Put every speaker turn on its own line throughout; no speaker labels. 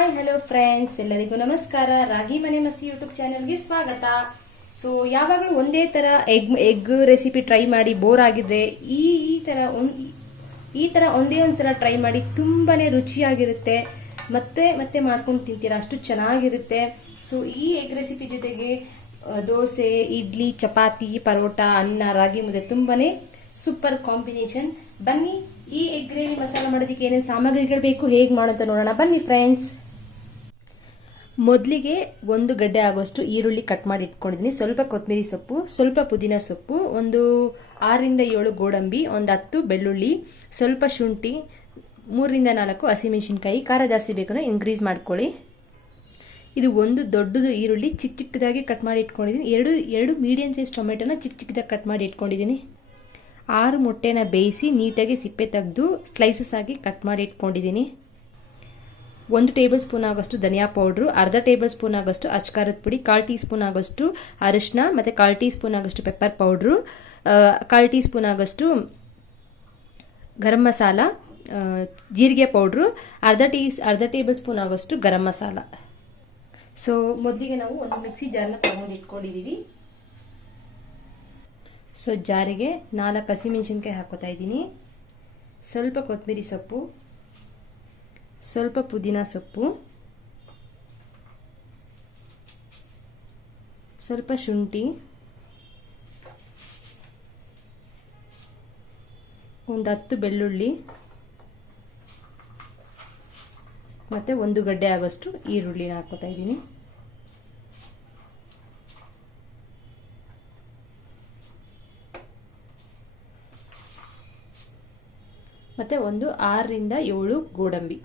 Hi hello friends ಎಲ್ಲರಿಗೂ ನಮಸ್ಕಾರ. ರಾಗಿ ಮನೆ ಮಸ್ತಿ ಯೂಟ್ಯೂಬ್ ಚಾನೆಲ್ಗೆ ಸ್ವಾಗತ. ಸೊ ಯಾವಾಗಲೂ ಒಂದೇ ಥರ ಎಗ್ ಎಗ್ ರೆಸಿಪಿ ಟ್ರೈ ಮಾಡಿ ಬೋರ್ ಆಗಿದ್ರೆ ಈ ಈ ಥರ ಒಂದು, ಈ ಥರ ಒಂದೇ ಒಂದು ಸಲ ಟ್ರೈ ಮಾಡಿ ತುಂಬಾನೇ ರುಚಿಯಾಗಿರುತ್ತೆ. ಮತ್ತೆ ಮತ್ತೆ ಮಾಡ್ಕೊಂಡು ತಿಂತೀರಾ? ಅಷ್ಟು ಚೆನ್ನಾಗಿರುತ್ತೆ. ಸೊ ಈ ಎಗ್ ರೆಸಿಪಿ ಜೊತೆಗೆ ದೋಸೆ, ಇಡ್ಲಿ, ಚಪಾತಿ, ಪರೋಟ, ಅನ್ನ, ರಾಗಿ ಮುದ್ದೆ ತುಂಬಾನೇ ಸೂಪರ್ ಕಾಂಬಿನೇಷನ್ ಬನ್ನಿ, ಈ ಎಗ್ ಗ್ರೇವಿ ಮಸಾಲ ಮಾಡೋದಕ್ಕೆ ಏನೇನು ಸಾಮಗ್ರಿಗಳು ಬೇಕು, ಹೇಗೆ ಮಾಡೋಂತ ನೋಡೋಣ. ಬನ್ನಿ ಫ್ರೆಂಡ್ಸ್ ಮೊದಲಿಗೆ ಒಂದು ಗಡ್ಡೆ ಆಗುವಷ್ಟು ಈರುಳ್ಳಿ ಕಟ್ ಮಾಡಿ ಇಟ್ಕೊಂಡಿದ್ದೀನಿ. ಸ್ವಲ್ಪ ಕೊತ್ತಂಬರಿ ಸೊಪ್ಪು, ಸ್ವಲ್ಪ ಪುದೀನ ಸೊಪ್ಪು, ಒಂದು ಆರರಿಂದ ಏಳು ಗೋಡಂಬಿ, ಒಂದು ಹತ್ತು ಬೆಳ್ಳುಳ್ಳಿ, ಸ್ವಲ್ಪ ಶುಂಠಿ, ಮೂರರಿಂದ ನಾಲ್ಕು ಹಸಿಮೆಣಸಿನ್ಕಾಯಿ, ಖಾರ ಜಾಸ್ತಿ ಬೇಕಂದ್ರೆ ಇನ್ಕ್ರೀಸ್ ಮಾಡ್ಕೊಳ್ಳಿ. ಇದು ಒಂದು ದೊಡ್ಡದು ಈರುಳ್ಳಿ, ಚಿಕ್ಕ ಚಿಕ್ಕದಾಗಿ ಕಟ್ ಮಾಡಿ ಇಟ್ಕೊಂಡಿದ್ದೀನಿ. ಎರಡು ಎರಡು ಮೀಡಿಯಂ ಸೈಜ್ ಟೊಮೆಟೊನ ಚಿಕ್ಕ ಚಿಕ್ಕದಾಗಿ ಕಟ್ ಮಾಡಿ ಇಟ್ಕೊಂಡಿದ್ದೀನಿ. ಆರು ಮೊಟ್ಟೆನ ಬೇಯಿಸಿ ನೀಟಾಗಿ ಸಿಪ್ಪೆ ತೆಗೆದು ಸ್ಲೈಸಸ್ ಆಗಿ ಕಟ್ ಮಾಡಿ ಇಟ್ಕೊಂಡಿದ್ದೀನಿ. ಒಂದು ಟೇಬಲ್ ಸ್ಪೂನ್ ಆಗೋಷ್ಟು ಧನಿಯಾ ಪೌಡ್ರು ಅರ್ಧ ಟೇಬಲ್ ಸ್ಪೂನ್ ಆಗೋಷ್ಟು ಅಚ್ಕಾರದ ಪುಡಿ, ಕಾಲು ಟೀ ಸ್ಪೂನ್ ಆಗೋಷ್ಟು ಅರಿಶಿನ ಮತ್ತು ಕಾಲು ಟೀ ಸ್ಪೂನ್ ಆಗೋಷ್ಟು ಪೆಪ್ಪರ್ ಪೌಡ್ರು ಕಾಲು ಟೀ ಸ್ಪೂನ್ ಆಗೋಷ್ಟು ಗರಂ ಮಸಾಲ ಜೀರಿಗೆ ಪೌಡ್ರು ಅರ್ಧ ಟೀ ಅರ್ಧ ಟೇಬಲ್ ಸ್ಪೂನ್ ಆಗೋಷ್ಟು ಗರಂ ಮಸಾಲ. ಸೊ ಮೊದಲಿಗೆ ನಾವು ಒಂದು ಮಿಕ್ಸಿ ಜಾರ್ನ ತಗೊಂಡು ಇಟ್ಕೊಂಡಿದ್ದೀವಿ ಸೊ ಜಾರಿಗೆ ನಾಲ್ಕು ಹಸಿಮೆಣಸಿನ್ಕಾಯಿ ಹಾಕೋತಾ ಇದ್ದೀನಿ. ಸ್ವಲ್ಪ ಕೊತ್ತಂಬರಿ ಸೊಪ್ಪು. ಸ್ವಲ್ಪ ಪುದೀನ ಸೊಪ್ಪು, ಸ್ವಲ್ಪ ಶುಂಠಿ, ಒಂದು ಹತ್ತು ಬೆಳ್ಳುಳ್ಳಿ ಮತ್ತು ಒಂದು ಗಡ್ಡೆ ಆಗೋಷ್ಟು ಈರುಳ್ಳಿನ ಹಾಕೋತಾ ಇದ್ದೀನಿ. ಮತ್ತು ಒಂದು ಆರರಿಂದ ಏಳು ಗೋಡಂಬಿ.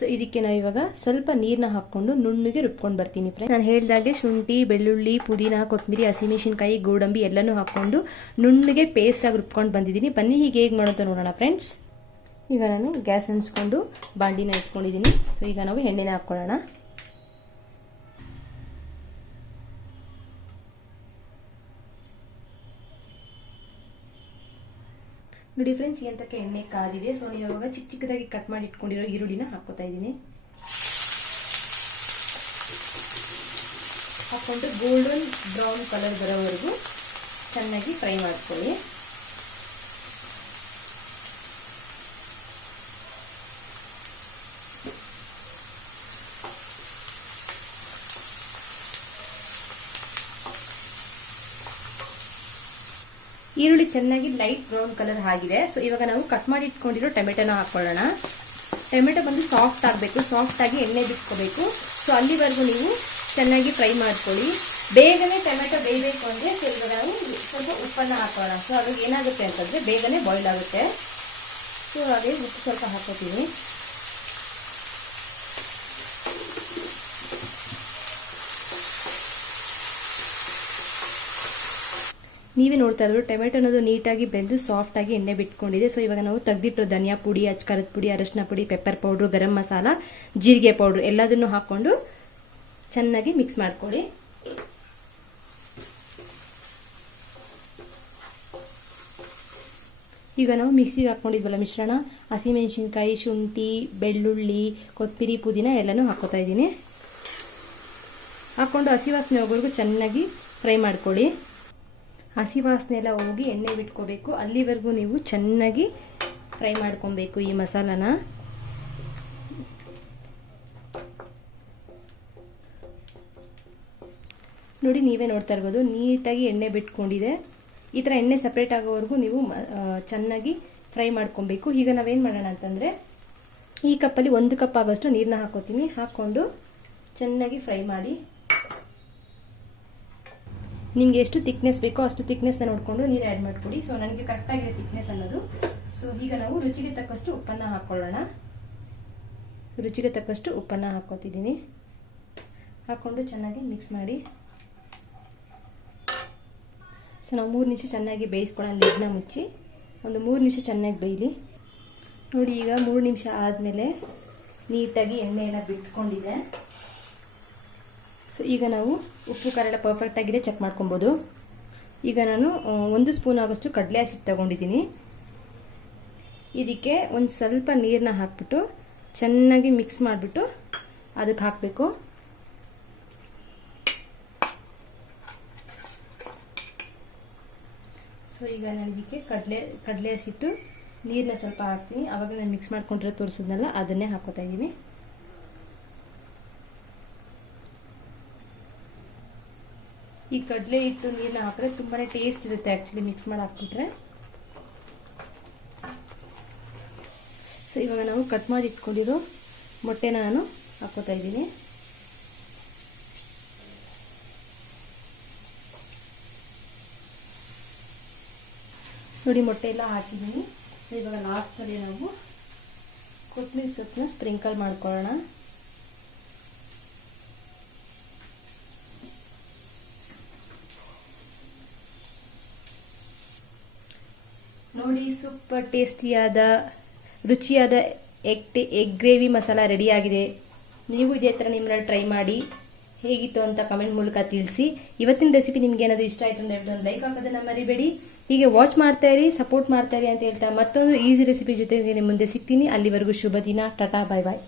ಸೊ ಇದಕ್ಕೆ ನಾವು ಇವಾಗ ಸ್ವಲ್ಪ ನೀರನ್ನ ಹಾಕ್ಕೊಂಡು ನುಣ್ಣಗೆ ರುಬ್ಕೊಂಡು ಬರ್ತೀನಿ ಫ್ರೆಂಡ್ಸ್ ನಾನು ಹೇಳಿದಾಗೆ ಶುಂಠಿ, ಬೆಳ್ಳುಳ್ಳಿ, ಪುದೀನ ಕೊತ್ತಂಬರಿ ಹಸಿಮೆಣಸಿನ್ಕಾಯಿ, ಗೋಡಂಬಿ ಎಲ್ಲನೂ ಹಾಕ್ಕೊಂಡು ನುಣ್ಣಗೆ ಪೇಸ್ಟಾಗಿ ರುಬ್ಕೊಂಡು ಬಂದಿದ್ದೀನಿ. ಬನ್ನಿ ಹೀಗೆ ಹೇಗೆ ಮಾಡೋಂತ ನೋಡೋಣ ಫ್ರೆಂಡ್ಸ್ ಈಗ ನಾನು ಗ್ಯಾಸ್ ಅನ್ಸ್ಕೊಂಡು ಬಾಂಡಿನ ಇಟ್ಕೊಂಡಿದ್ದೀನಿ. ಸೊ ಈಗ ನಾವು ಎಣ್ಣೆನ ಹಾಕ್ಕೊಳ್ಳೋಣ. ನೋಡಿ ಫ್ರೆಂಡ್ಸ್ ಎಂತಕ್ಕೆ ಎಣ್ಣೆ ಕಾದಿದೆ ಸೊ ಇವಾಗ ಚಿಕ್ಕ ಚಿಕ್ಕದಾಗಿ ಕಟ್ ಮಾಡಿ ಇಟ್ಕೊಂಡಿರೋ ಈರುಳ್ಳಿನ ಹಾಕೋತಾ ಇದ್ದೀನಿ. ಹಾಕೊಂಡು ಗೋಲ್ಡನ್ ಬ್ರೌನ್ ಕಲರ್ ಬರೋವರೆಗೂ ಚೆನ್ನಾಗಿ ಫ್ರೈ ಮಾಡ್ಕೊಳ್ಳಿ. ಈರುಳ್ಳಿ ಚೆನ್ನಾಗಿ ಲೈಟ್ ಬ್ರೌನ್ ಕಲರ್ ಆಗಿದೆ. ಸೊ ಇವಾಗ ನಾವು ಕಟ್ ಮಾಡಿ ಇಟ್ಕೊಂಡಿರೋ ಟೊಮೆಟೊನ ಹಾಕೊಳ್ಳೋಣ. ಟೊಮೆಟೊ ಬಂದು ಸಾಫ್ಟ್ ಆಗಬೇಕು. ಸಾಫ್ಟ್ ಆಗಿ ಎಣ್ಣೆ ಬಿಟ್ಕೋಬೇಕು. ಸೊ ಅಲ್ಲಿವರೆಗೂ ನೀವು ಚೆನ್ನಾಗಿ ಫ್ರೈ ಮಾಡ್ಕೊಳ್ಳಿ. ಬೇಗನೆ ಟೊಮೆಟೊ ಬೇಯಬೇಕು ಅಂದರೆ ಸ್ವಲ್ಪ ನಾವು ಸ್ವಲ್ಪ ಉಪ್ಪನ್ನು ಹಾಕೋಣ ಸೊ ಅದು ಏನಾಗುತ್ತೆ ಅಂತಂದರೆ ಬೇಗನೆ ಬಾಯ್ಲ್ ಆಗುತ್ತೆ. ಸೊ ಹಾಗೆ ಉಪ್ಪು ಸ್ವಲ್ಪ ಹಾಕೋತೀವಿ ನೀವೇ ನೋಡ್ತಾ ಇದ್ರು ಟೊಮೆಟೊ ಅನ್ನೋದು ನೀಟಾಗಿ ಬೆಂದು ಸಾಫ್ಟ್ ಆಗಿ ಎಣ್ಣೆ ಬಿಟ್ಕೊಂಡಿದೆ. ಸೊ ಇವಾಗ ನಾವು ತೆಗೆದಿಟ್ಟು ಧನಿಯಾ ಪುಡಿ ಅಚ್ಕಾರದ ಪುಡಿ, ಅರಶಿನ ಪುಡಿ ಪೆಪ್ಪರ್ ಪೌಡ್ರು ಗರಂ ಮಸಾಲ, ಜೀರಿಗೆ ಪೌಡ್ರು ಎಲ್ಲದನ್ನು ಹಾಕೊಂಡು ಚೆನ್ನಾಗಿ ಮಿಕ್ಸ್ ಮಾಡ್ಕೊಳ್ಳಿ. ಈಗ ನಾವು ಮಿಕ್ಸಿಗೆ ಹಾಕೊಂಡಿದ್ವಲ್ಲ ಮಿಶ್ರಣ, ಹಸಿಮೆಣಸಿನ್ಕಾಯಿ, ಶುಂಠಿ, ಬೆಳ್ಳುಳ್ಳಿ ಕೊತ್ತಂಬರಿ ಪುದೀನ ಎಲ್ಲನೂ ಹಾಕೋತಾ ಇದ್ದೀನಿ. ಹಾಕೊಂಡು ಹಸಿ ವಾಸನೆ ಹೋಗೋರ್ಗು ಚೆನ್ನಾಗಿ ಫ್ರೈ ಮಾಡ್ಕೊಳ್ಳಿ. ಹಸಿ ವಾಸನೆ ಎಲ್ಲ ಹೋಗಿ ಎಣ್ಣೆ ಬಿಟ್ಕೋಬೇಕು. ಅಲ್ಲಿವರೆಗೂ ನೀವು ಚೆನ್ನಾಗಿ ಫ್ರೈ ಮಾಡ್ಕೊಬೇಕು ಈ ಮಸಾಲಾನ. ನೋಡಿ ನೀವೇ ನೋಡ್ತಾ ಇರ್ಬೋದು, ನೀಟಾಗಿ ಎಣ್ಣೆ ಬಿಟ್ಕೊಂಡಿದೆ. ಈ ಥರ ಎಣ್ಣೆ ಸಪ್ರೇಟ್ ಆಗೋವರೆಗೂ ನೀವು ಚೆನ್ನಾಗಿ ಫ್ರೈ ಮಾಡ್ಕೊಬೇಕು. ಈಗ ನಾವೇನು ಮಾಡೋಣ ಅಂತಂದರೆ, ಈ ಕಪ್ಪಲ್ಲಿ ಒಂದು ಕಪ್ ಆಗೋಷ್ಟು ನೀರನ್ನ ಹಾಕೋತೀನಿ. ಹಾಕ್ಕೊಂಡು ಚೆನ್ನಾಗಿ ಫ್ರೈ ಮಾಡಿ ನಿಮ್ಗೆ ಎಷ್ಟು ಥಿಕ್ನೆಸ್ ಬೇಕೋ ಅಷ್ಟು ತಿಕ್ನೆಸ್ನ ನೋಡಿಕೊಂಡು ನೀರು ಆ್ಯಡ್ ಮಾಡಿಕೊಡಿ. ಸೊ ನನಗೆ ಕರೆಕ್ಟಾಗಿದೆ ತಿಕ್ನೆಸ್ ಅನ್ನೋದು. ಸೊ ಈಗ ನಾವು ರುಚಿಗೆ ತಕ್ಕಷ್ಟು ಉಪ್ಪನ್ನು ಹಾಕ್ಕೊಳ್ಳೋಣ ರುಚಿಗೆ ತಕ್ಕಷ್ಟು ಉಪ್ಪನ್ನು ಹಾಕ್ಕೋತಿದ್ದೀನಿ ಹಾಕ್ಕೊಂಡು ಚೆನ್ನಾಗಿ ಮಿಕ್ಸ್ ಮಾಡಿ. ಸೊ ನಾವು ಮೂರು ನಿಮಿಷ ಚೆನ್ನಾಗಿ ಬೇಯಿಸ್ಕೊಳ್ಳೋಣ, ಲಿಡ್ನ ಮುಚ್ಚಿ. ಒಂದು ಮೂರು ನಿಮಿಷ ಚೆನ್ನಾಗಿ ಬೇಯಲಿ. ನೋಡಿ, ಈಗ ಮೂರು ನಿಮಿಷ ಆದಮೇಲೆ ನೀಟಾಗಿ ಎಣ್ಣೆ ಎಲ್ಲ ಬಿಟ್ಕೊಂಡಿದೆ. ಸೊ ಈಗ ನಾವು ಉಪ್ಪು, ಖಾರ ಎಲ್ಲ ಪರ್ಫೆಕ್ಟ್ ಆಗಿದೆ ಚೆಕ್ ಮಾಡ್ಕೊಬೋದು. ಈಗ ನಾನು ಒಂದು ಸ್ಪೂನ್ ಆಗೋಷ್ಟು ಕಡಲೆ ಹಸಿಟ್ಟು ತಗೊಂಡಿದ್ದೀನಿ. ಇದಕ್ಕೆ ಒಂದು ಸ್ವಲ್ಪ ನೀರನ್ನ ಹಾಕ್ಬಿಟ್ಟು ಚೆನ್ನಾಗಿ ಮಿಕ್ಸ್ ಮಾಡಿಬಿಟ್ಟು ಅದಕ್ಕೆ ಹಾಕಬೇಕು. ಸೊ ಈಗ ನಾನು ಇದಕ್ಕೆ ಕಡಲೆ ಕಡಲೆ ಹಸಿಟ್ಟು ನೀರನ್ನ ಸ್ವಲ್ಪ ಹಾಕ್ತೀನಿ. ಆವಾಗ ನಾನು ಮಿಕ್ಸ್ ಮಾಡ್ಕೊಂಡಿರೋ ತೋರಿಸಿದ್ನಲ್ಲ ಅದನ್ನೇ ಹಾಕೋತಾ ಇದ್ದೀನಿ. ಈ ಕಡಲೆ ಹಿಟ್ಟು ನೀರನ್ನ ಹಾಕಿದ್ರೆ ತುಂಬಾ ಟೇಸ್ಟ್ ಇರುತ್ತೆ ಆ್ಯಕ್ಚುಲಿ ಮಿಕ್ಸ್ ಮಾಡಿ ಹಾಕ್ಬಿಟ್ರೆ ಸೊ ಇವಾಗ ನಾವು ಕಟ್ ಮಾಡಿ ಇಟ್ಕೊಂಡಿರೋ ಮೊಟ್ಟೆನ ನಾನು ಹಾಕೋತಾ ಇದ್ದೀನಿ. ನೋಡಿ, ಮೊಟ್ಟೆ ಎಲ್ಲ ಹಾಕಿದ್ದೀನಿ. ಸೊ ಇವಾಗ ಲಾಸ್ಟಲ್ಲಿ ನಾವು ಕೊತ್ತಂಬರಿ ಸೊಪ್ಪನ್ನ ಸ್ಪ್ರಿಂಕಲ್ ಮಾಡ್ಕೊಳ್ಳೋಣ. ನೋಡಿ, ಸೂಪರ್ ಟೇಸ್ಟಿಯಾದ, ರುಚಿಯಾದ ಎಗ್ ಎಗ್ ಗ್ರೇವಿ ಮಸಾಲ ರೆಡಿಯಾಗಿದೆ. ನೀವು ಇದೇ ಥರ ನಿಮ್ಮನ್ನ ಟ್ರೈ ಮಾಡಿ. ಹೇಗಿತ್ತು ಅಂತ ಕಮೆಂಟ್ ಮೂಲಕ ತಿಳಿಸಿ. ಇವತ್ತಿನ ರೆಸಿಪಿ ನಿಮ್ಗೆ ಏನಾದರೂ ಇಷ್ಟ ಆಯಿತು ಅಂದರೆ ಒಂದು ಲೈಕ್ ಹಾಕೋದನ್ನ ಮರಿಬೇಡಿ. ಹೀಗೆ ವಾಚ್ ಮಾಡ್ತಾ ಇರಿ, ಸಪೋರ್ಟ್ ಮಾಡ್ತಾ ಇರಿ ಅಂತ ಹೇಳ್ತಾ ಮತ್ತೊಂದು ಈಸಿ ರೆಸಿಪಿ ಜೊತೆಗೆ ನಿಮ್ಮ ಮುಂದೆ ಸಿಗ್ತೀನಿ. ಅಲ್ಲಿವರೆಗೂ ಶುಭ ದಿನ. ಟಾಟಾ ಬಾಯ್ ಬಾಯ್